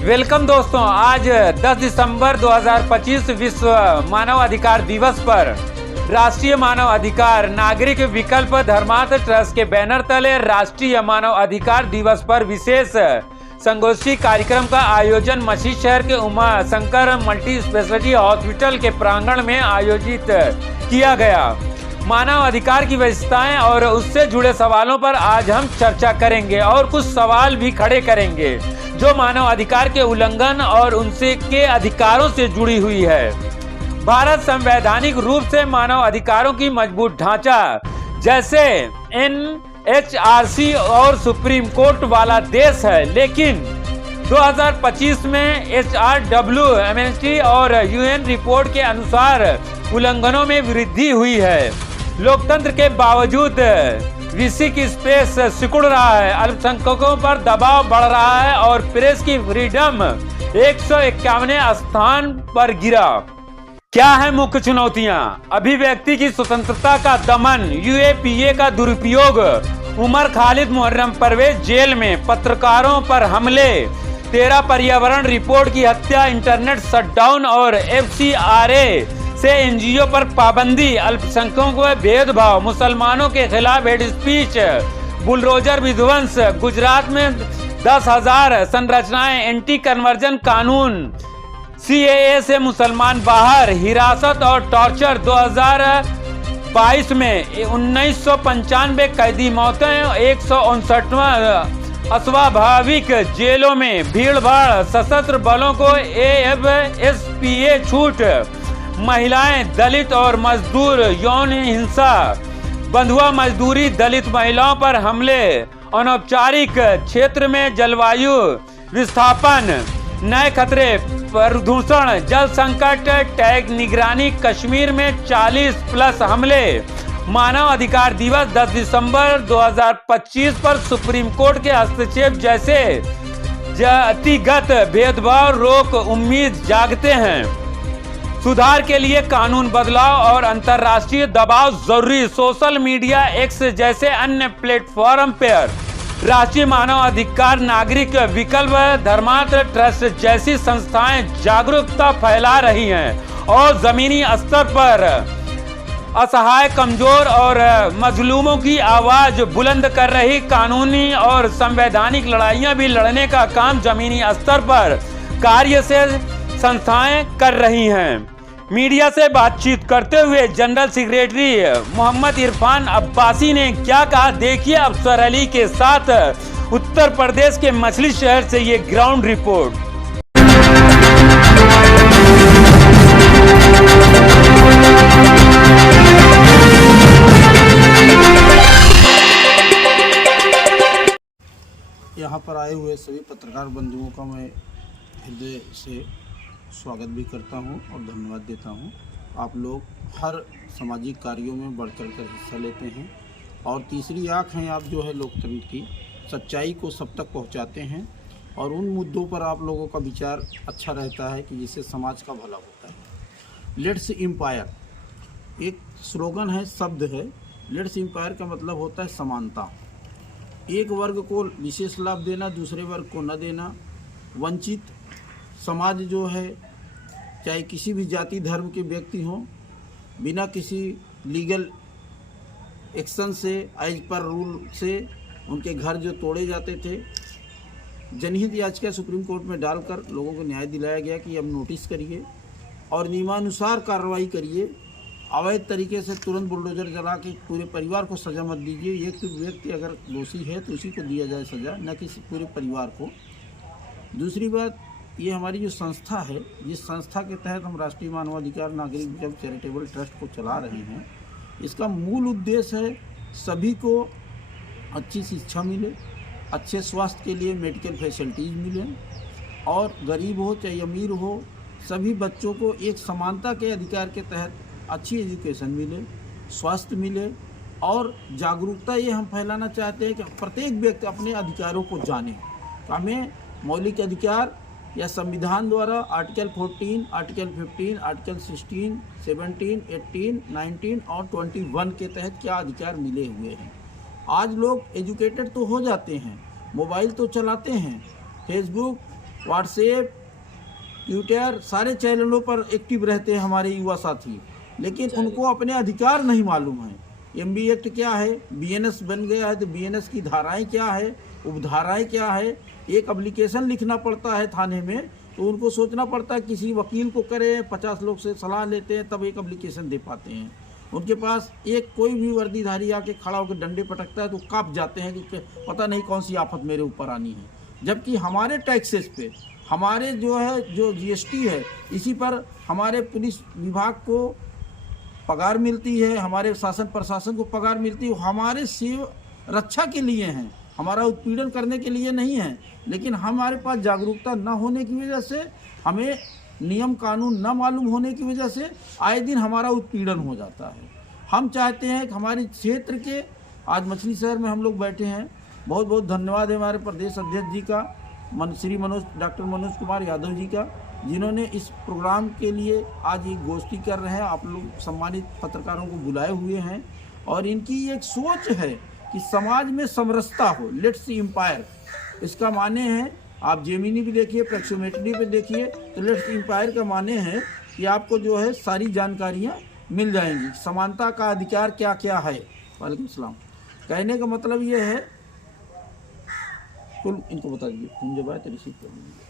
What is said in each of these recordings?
Welcome दोस्तों, आज 10 दिसंबर 2025 विश्व मानव अधिकार दिवस पर राष्ट्रीय मानव अधिकार नागरिक विकल्प धर्मार्थ ट्रस्ट के बैनर तले राष्ट्रीय मानव अधिकार दिवस पर विशेष संगोष्ठी कार्यक्रम का आयोजन मछली शहर के Uma Shankar multi speciality hospital के प्रांगण में आयोजित किया गया। मानव अधिकार की विशेषताएं और उससे जुड़े सवालों पर आज हम चर्चा करेंगे और कुछ सवाल भी खड़े करेंगे जो मानव अधिकार के उल्लंघन और उनसे के अधिकारों से जुड़ी हुई है। भारत संवैधानिक रूप से मानव अधिकारों की मजबूत ढांचा जैसे NHRC और सुप्रीम कोर्ट वाला देश है, लेकिन 2025 में HRW, एमनेस्टी और UN रिपोर्ट के अनुसार उल्लंघनों में वृद्धि हुई है। लोकतंत्र के बावजूद विसिक स्पेस सिकुड़ रहा है, अल्पसंख्यकों पर दबाव बढ़ रहा है और प्रेस की फ्रीडम 151वें स्थान पर गिरा। क्या है मुख्य चुनौतियां? अभिव्यक्ति की स्वतंत्रता का दमन, UAPA का दुरुपयोग, उमर खालिद मुहर्रम परवेज जेल में, पत्रकारों पर हमले, 13 पर्यावरण रिपोर्ट की हत्या, इंटरनेट शटडाउन और FCRA से NGO पर पाबंदी, अल्पसंख्यकों को भेदभाव, मुसलमानों के खिलाफ हेड स्पीच, बुलडोजर विध्वंस, गुजरात में 10,000 संरचनाएं, एंटी कन्वर्जन कानून, CAA से मुसलमान बाहर, हिरासत और टॉर्चर। 2022 में 1995 कैदी मौतें, 159वां अस्वाभाविक जेलों में भीड़-भाड़, सशस्त्र बलों को AFSPA छूट, महिलाएं, दलित और मजदूर, यौन हिंसा, बंधुआ मजदूरी, दलित महिलाओं पर हमले, अनौपचारिक क्षेत्र में जलवायु विस्थापन, नए खतरे, प्रदूषण, जल संकट, टैग निगरानी, कश्मीर में 40+ हमले। मानव अधिकार दिवस 10 दिसंबर 2025 पर सुप्रीम कोर्ट के हस्तक्षेप जैसे जातिगत भेदभाव रोक उम्मीद जागते हैं। सुधार के लिए कानून बदलाव और अंतर्राष्ट्रीय दबाव जरूरी। सोशल मीडिया, X जैसे अन्य प्लेटफॉर्म पर राष्ट्रीय मानव अधिकार नागरिक विकल्प धर्मार्थ ट्रस्ट जैसी संस्थाएं जागरूकता फैला रही हैं और जमीनी स्तर पर असहाय, कमजोर और मजलूमों की आवाज बुलंद कर रही कानूनी और संवैधानिक लड़ाइयां भी लड़ने का काम जमीनी स्तर पर कार्य से संस्थाएं कर रही हैं। मीडिया से बातचीत करते हुए जनरल सेक्रेटरी मोहम्मद इरफान अब्बासी ने क्या कहा, देखिए अफसर अली के साथ उत्तर प्रदेश के मछली शहर से ये ग्राउंड रिपोर्ट। यहाँ पर आए हुए सभी पत्रकार बंधुओं का मैं हृदय से स्वागत भी करता हूँ और धन्यवाद देता हूँ। आप लोग हर सामाजिक कार्यों में बढ़ चढ़ कर हिस्सा लेते हैं और तीसरी आँख हैं आप जो है लोकतंत्र की, सच्चाई को सब तक पहुँचाते हैं और उन मुद्दों पर आप लोगों का विचार अच्छा रहता है कि जिससे समाज का भला होता है। लेट्स एम्पायर एक स्लोगन है, शब्द है। लेट्स एम्पायर का मतलब होता है समानता, एक वर्ग को विशेष लाभ देना, दूसरे वर्ग को न देना, वंचित समाज जो है, चाहे किसी भी जाति धर्म के व्यक्ति हों, बिना किसी लीगल एक्शन से, एज पर रूल से उनके घर जो तोड़े जाते थे, जनहित याचिका सुप्रीम कोर्ट में डालकर लोगों को न्याय दिलाया गया कि अब नोटिस करिए और नियमानुसार कार्रवाई करिए। अवैध तरीके से तुरंत बुलडोजर जला के पूरे परिवार को सज़ा मत दीजिए। एक व्यक्ति अगर दोषी है तो उसी को दिया जाए सज़ा, न कि पूरे परिवार को। दूसरी बात, ये हमारी जो संस्था है, जिस संस्था के तहत हम राष्ट्रीय मानवाधिकार नागरिक विकल्प चैरिटेबल ट्रस्ट को चला रहे हैं, इसका मूल उद्देश्य है सभी को अच्छी शिक्षा मिले, अच्छे स्वास्थ्य के लिए मेडिकल फैसिलिटीज़ मिले और गरीब हो चाहे अमीर हो, सभी बच्चों को एक समानता के अधिकार के तहत अच्छी एजुकेशन मिले, स्वास्थ्य मिले और जागरूकता ये हम फैलाना चाहते हैं कि प्रत्येक व्यक्ति अपने अधिकारों को जाने। हमें मौलिक अधिकार या संविधान द्वारा आर्टिकल 14, आर्टिकल 15, आर्टिकल 16, 17, 18, 19 और 21 के तहत क्या अधिकार मिले हुए हैं। आज लोग एजुकेटेड तो हो जाते हैं, मोबाइल तो चलाते हैं, फेसबुक, व्हाट्सएप, ट्विटर, सारे चैनलों पर एक्टिव रहते हैं हमारे युवा साथी, लेकिन उनको अपने अधिकार नहीं मालूम है। एमबी एक्ट क्या है, बीएनएस बन गया है तो बीएनएस की धाराएं क्या है, उपधाराएं क्या है। एक एप्लीकेशन लिखना पड़ता है थाने में, तो उनको सोचना पड़ता है किसी वकील को करें, 50 लोग से सलाह लेते हैं तब एक एप्लीकेशन दे पाते हैं। उनके पास एक कोई भी वर्दीधारी आके खड़ा होकर डंडे पटकता है तो काँप जाते हैं कि पता नहीं कौन सी आफत मेरे ऊपर आनी है। जबकि हमारे टैक्सेस पे, हमारे जो जीएसटी है, इसी पर हमारे पुलिस विभाग को पगार मिलती है, हमारे शासन प्रशासन को पगार मिलती है। हमारे सेव रक्षा के लिए हैं, हमारा उत्पीड़न करने के लिए नहीं है। लेकिन हमारे पास जागरूकता न होने की वजह से, हमें नियम कानून न मालूम होने की वजह से आए दिन हमारा उत्पीड़न हो जाता है। हम चाहते हैं कि हमारे क्षेत्र के, आज मछली शहर में हम लोग बैठे हैं, बहुत बहुत धन्यवाद है हमारे प्रदेश अध्यक्ष जी का, श्री डॉक्टर मनोज कुमार यादव जी का, जिन्होंने इस प्रोग्राम के लिए आज एक गोष्ठी कर रहे हैं। आप लोग सम्मानित पत्रकारों को बुलाए हुए हैं और इनकी एक सोच है कि समाज में समरसता हो, लेट्स एम्पायर। इसका माने है, आप जेमिनी भी देखिए, प्रेक्सोमेट्री पे देखिए, तो लेट्स एम्पायर का माने है कि आपको जो है सारी जानकारियाँ मिल जाएंगी। समानता का अधिकार क्या क्या है। वालेकुम सलाम। कहने का मतलब ये है, कुल इनको बता दीजिए, तुम जब आए तो रिसीव कर लीजिए।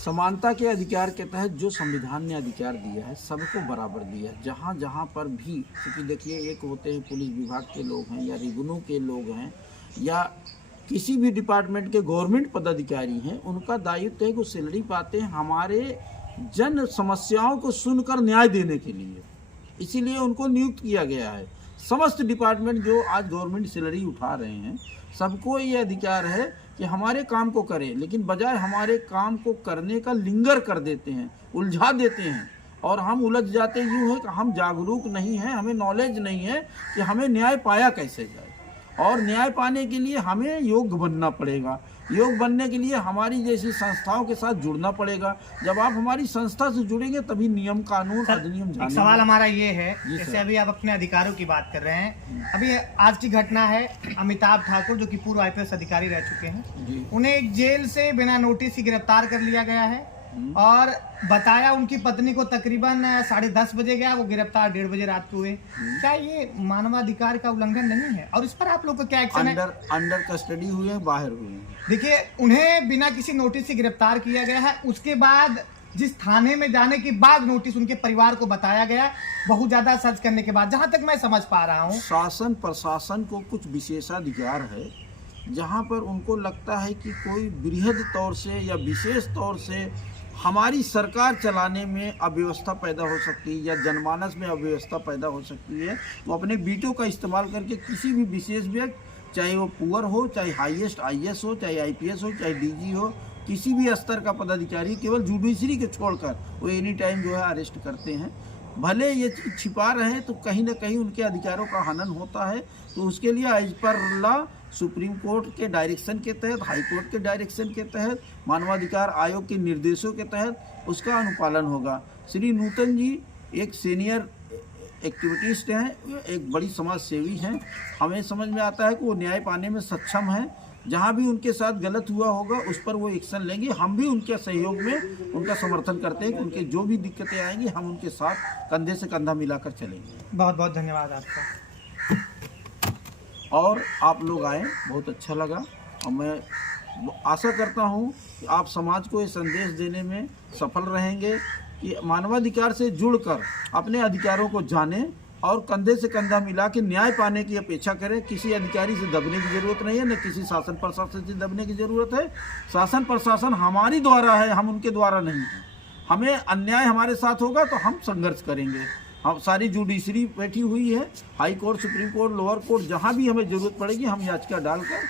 समानता के अधिकार के तहत जो संविधान ने अधिकार दिया है, सबको बराबर दिया है। जहाँ जहाँ पर भी, क्योंकि देखिए, एक होते हैं पुलिस विभाग के लोग हैं या रेवेन्यू के लोग हैं या किसी भी डिपार्टमेंट के गवर्नमेंट पदाधिकारी हैं, उनका दायित्व है कि वो सैलरी पाते हैं हमारे जन समस्याओं को सुनकर न्याय देने के लिए। इसीलिए उनको नियुक्त किया गया है। समस्त डिपार्टमेंट जो आज गवर्नमेंट सैलरी उठा रहे हैं, सबको ये अधिकार है कि हमारे काम को करें, लेकिन बजाय हमारे काम को करने का लिंगर कर देते हैं, उलझा देते हैं, और हम उलझ जाते यूँ है कि हम जागरूक नहीं हैं, हमें नॉलेज नहीं है कि हमें न्याय पाया कैसे जाए। और न्याय पाने के लिए हमें योग्य बनना पड़ेगा। योग बनने के लिए हमारी जैसी संस्थाओं के साथ जुड़ना पड़ेगा। जब आप हमारी संस्था से जुड़ेंगे तभी नियम कानून अधिनियम जानेंगे। सवाल हमारा ये है, जैसे अभी आप अपने अधिकारों की बात कर रहे हैं, अभी आज की घटना है, अमिताभ ठाकुर जो कि पूर्व IPS अधिकारी रह चुके हैं, उन्हें जेल से बिना नोटिस ही गिरफ्तार कर लिया गया है और बताया उनकी पत्नी को तकरीबन 10:30 बजे गया, वो गिरफ्तार 1:30 बजे रात को हुए। क्या ये मानवाधिकार का उल्लंघन नहीं है? और इस पर आप लोग का क्या एक्शन है? अंडर कस्टडी हुए, बाहर हुए। देखिए, उन्हें बिना किसी नोटिस से गिरफ्तार किया गया है। उसके बाद जिस थाने में जाने के बाद नोटिस उनके परिवार को बताया गया, बहुत ज्यादा सर्च करने के बाद, जहां तक मैं समझ पा रहा हूं, शासन प्रशासन को कुछ विशेषाधिकार है, जहां पर उनको लगता है कि कोई बृहद तौर से या विशेष तौर से हमारी सरकार चलाने में अव्यवस्था पैदा हो सकती है या जनमानस में अव्यवस्था पैदा हो सकती है, तो अपने वीटो का इस्तेमाल करके किसी भी विशेष व्यक्ति, चाहे वो पुअर हो, चाहे हाईएस्ट IAS हो, चाहे IPS हो, चाहे DG हो, किसी भी स्तर का पदाधिकारी, केवल जुडिशरी को छोड़कर वो एनी टाइम जो है अरेस्ट करते हैं। भले ये छिपा रहे हैं तो कहीं ना कहीं उनके अधिकारों का हनन होता है। तो उसके लिए as per law, supreme court के डायरेक्शन के तहत, हाई कोर्ट के डायरेक्शन के तहत, मानवाधिकार आयोग के निर्देशों के तहत उसका अनुपालन होगा। श्री नूतन जी एक सीनियर एक्टिविटिस्ट हैं, एक बड़ी समाज सेवी हैं। हमें समझ में आता है कि वो न्याय पाने में सक्षम हैं। जहाँ भी उनके साथ गलत हुआ होगा उस पर वो एक्शन लेंगे। हम भी उनके सहयोग में उनका समर्थन करते हैं कि उनके जो भी दिक्कतें आएंगी हम उनके साथ कंधे से कंधा मिलाकर चलेंगे। बहुत बहुत धन्यवाद आपका। और आप लोग आए, बहुत अच्छा लगा, और मैं आशा करता हूँ कि आप समाज को ये संदेश देने में सफल रहेंगे कि मानवाधिकार से जुड़कर अपने अधिकारों को जानें और कंधे से कंधा मिला के न्याय पाने की अपेक्षा करें। किसी अधिकारी से दबने की ज़रूरत नहीं है, न किसी शासन प्रशासन से दबने की ज़रूरत है। शासन प्रशासन हमारी द्वारा है, हम उनके द्वारा नहीं हैं। हमें अन्याय हमारे साथ होगा तो हम संघर्ष करेंगे। हम सारी जुडिशरी बैठी हुई है, high court, supreme court, lower court, जहाँ भी हमें ज़रूरत पड़ेगी हम याचिका डालकर,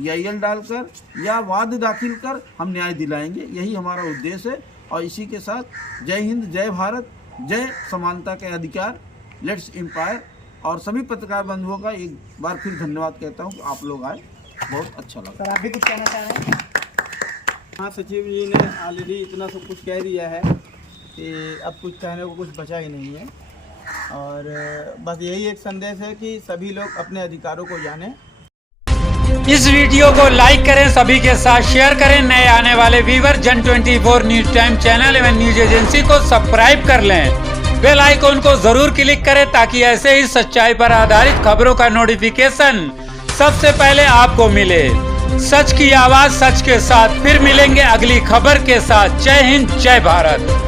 EIL डालकर या वाद दाखिल कर हम न्याय दिलाएंगे। यही हमारा उद्देश्य है। और इसी के साथ जय हिंद, जय भारत, जय समानता के अधिकार, लेट्स एम्पायर। और सभी पत्रकार बंधुओं का एक बार फिर धन्यवाद कहता हूँ कि आप लोग आए, बहुत अच्छा लगा। सर, आप भी कुछ कहना चाह रहे हैं? हाँ, सचिव जी ने ऑलरेडी इतना सब कुछ कह दिया है कि अब कुछ कहने को कुछ बचा ही नहीं है। और बस यही एक संदेश है कि सभी लोग अपने अधिकारों को जानें। इस वीडियो को लाइक करें, सभी के साथ शेयर करें। नए आने वाले व्यूअर जन 24 न्यूज टाइम चैनल एवं न्यूज एजेंसी को सब्सक्राइब कर लें। बेल आइकॉन को जरूर क्लिक करें ताकि ऐसे ही सच्चाई पर आधारित खबरों का नोटिफिकेशन सबसे पहले आपको मिले। सच की आवाज सच के साथ फिर मिलेंगे अगली खबर के साथ। जय हिंद, जय भारत।